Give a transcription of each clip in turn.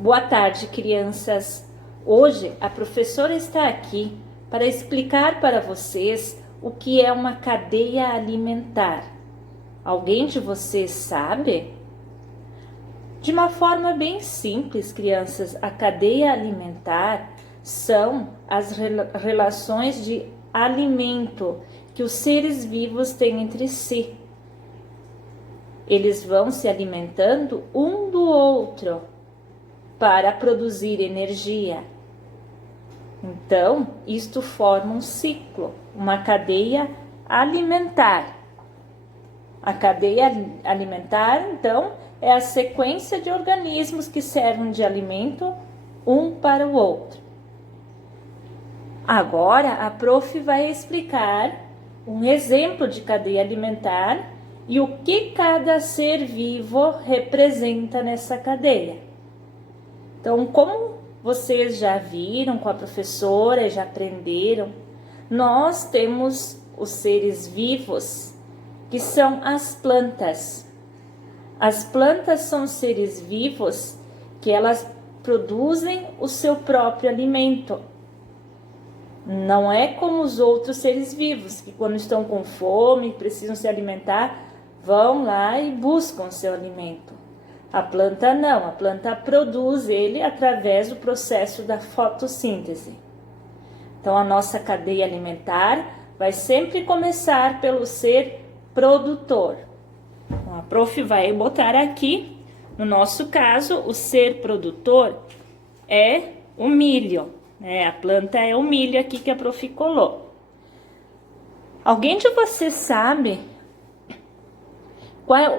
Boa tarde, crianças. Hoje a professora está aqui para explicar para vocês o que é uma cadeia alimentar. Alguém de vocês sabe? De uma forma bem simples, crianças, a cadeia alimentar são as relações de alimento que os seres vivos têm entre si. Eles vão se alimentando um do outro para produzir energia. Então, isto forma um ciclo, uma cadeia alimentar. A cadeia alimentar, então, é a sequência de organismos que servem de alimento um para o outro. Agora, a prof vai explicar um exemplo de cadeia alimentar e o que cada ser vivo representa nessa cadeia. Então, como vocês já viram com a professora e já aprenderam, nós temos os seres vivos, que são as plantas. As plantas são seres vivos que elas produzem o seu próprio alimento. Não é como os outros seres vivos, que quando estão com fome, precisam se alimentar, vão lá e buscam seu alimento. A planta não, a planta produz ele através do processo da fotossíntese. Então, a nossa cadeia alimentar vai sempre começar pelo ser produtor. Então, a prof vai botar aqui, no nosso caso, o ser produtor é o milho. A planta é o milho aqui que a prof colou. Alguém de vocês sabe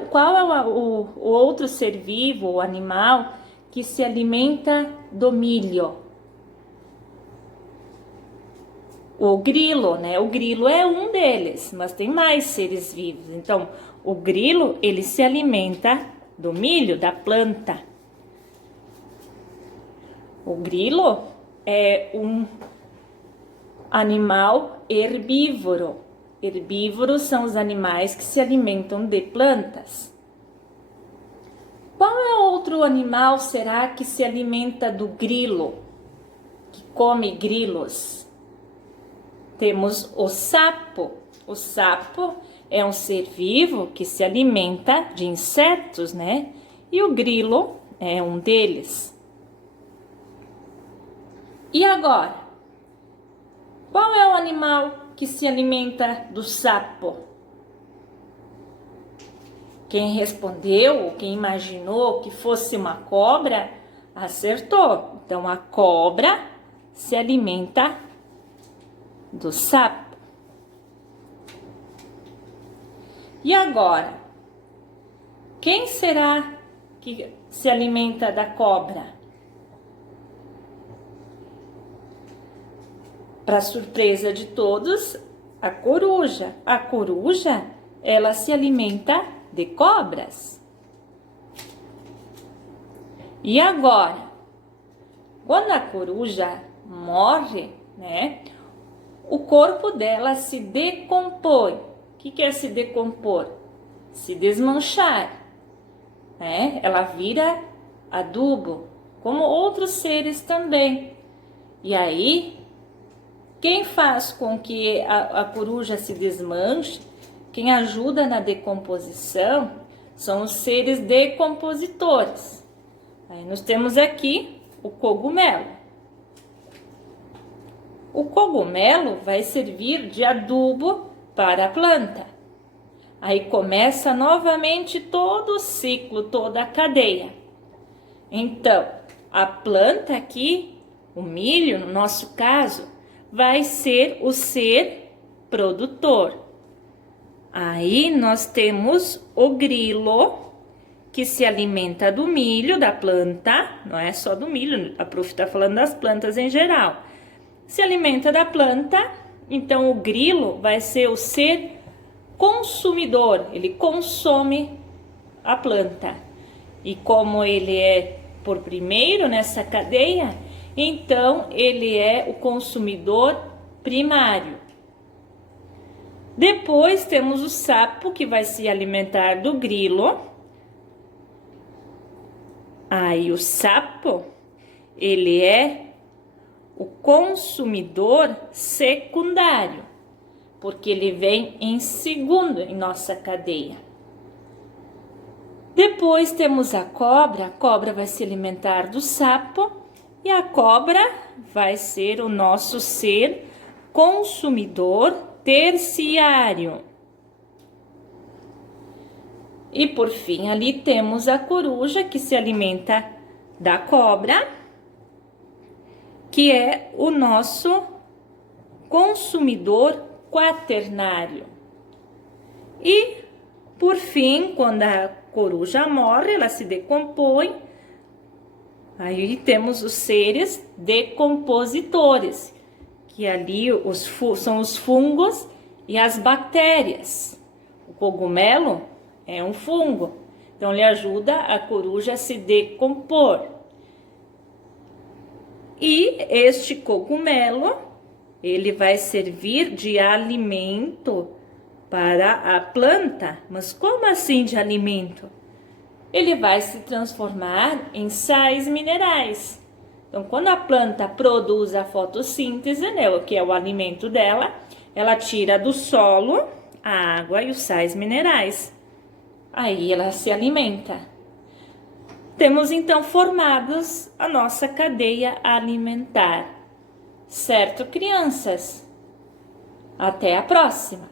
qual é o outro ser vivo, o animal, que se alimenta do milho? O grilo, né? O grilo é um deles, mas tem mais seres vivos. Então, o grilo, ele se alimenta do milho, da planta. O grilo é um animal herbívoro. Herbívoros são os animais que se alimentam de plantas. Qual é outro animal será que se alimenta do grilo, que come grilos? Temos o sapo. O sapo é um ser vivo que se alimenta de insetos, né? E o grilo é um deles. E agora? Qual é o animal que se alimenta do sapo? Quem respondeu, ou quem imaginou que fosse uma cobra, acertou. Então, a cobra se alimenta do sapo. E agora? Quem será que se alimenta da cobra? Para surpresa de todos, a coruja. A coruja, ela se alimenta de cobras. E agora, quando a coruja morre, né, o corpo dela se decompõe. O que é se decompor? Se desmanchar, né? Ela vira adubo, como outros seres também. E aí, quem faz com que a coruja se desmanche, quem ajuda na decomposição, são os seres decompositores. Aí nós temos aqui o cogumelo. O cogumelo vai servir de adubo para a planta. Aí começa novamente todo o ciclo, toda a cadeia. Então, a planta aqui, o milho, no nosso caso, vai ser o ser produtor. Aí nós temos o grilo, que se alimenta do milho, da planta, não é só do milho, a prof está falando das plantas em geral. Se alimenta da planta, então o grilo vai ser o ser consumidor, ele consome a planta. E como ele é por primeiro nessa cadeia, então ele é o consumidor primário. Depois temos o sapo, que vai se alimentar do grilo. Aí o sapo, ele é o consumidor secundário, porque ele vem em segundo em nossa cadeia. Depois temos a cobra vai se alimentar do sapo e a cobra vai ser o nosso ser consumidor terciário. E por fim, ali temos a coruja que se alimenta da cobra, que é o nosso consumidor quaternário. E por fim, quando a coruja morre, ela se decompõe. Aí temos os seres decompositores, que ali são os fungos e as bactérias. O cogumelo é um fungo, então ele ajuda a coruja a se decompor. E este cogumelo, ele vai servir de alimento para a planta. Mas como assim de alimento? Ele vai se transformar em sais minerais. Então, quando a planta produz a fotossíntese, né, que é o alimento dela, ela tira do solo a água e os sais minerais. Aí ela se alimenta. Temos então formados a nossa cadeia alimentar. Certo, crianças? Até a próxima!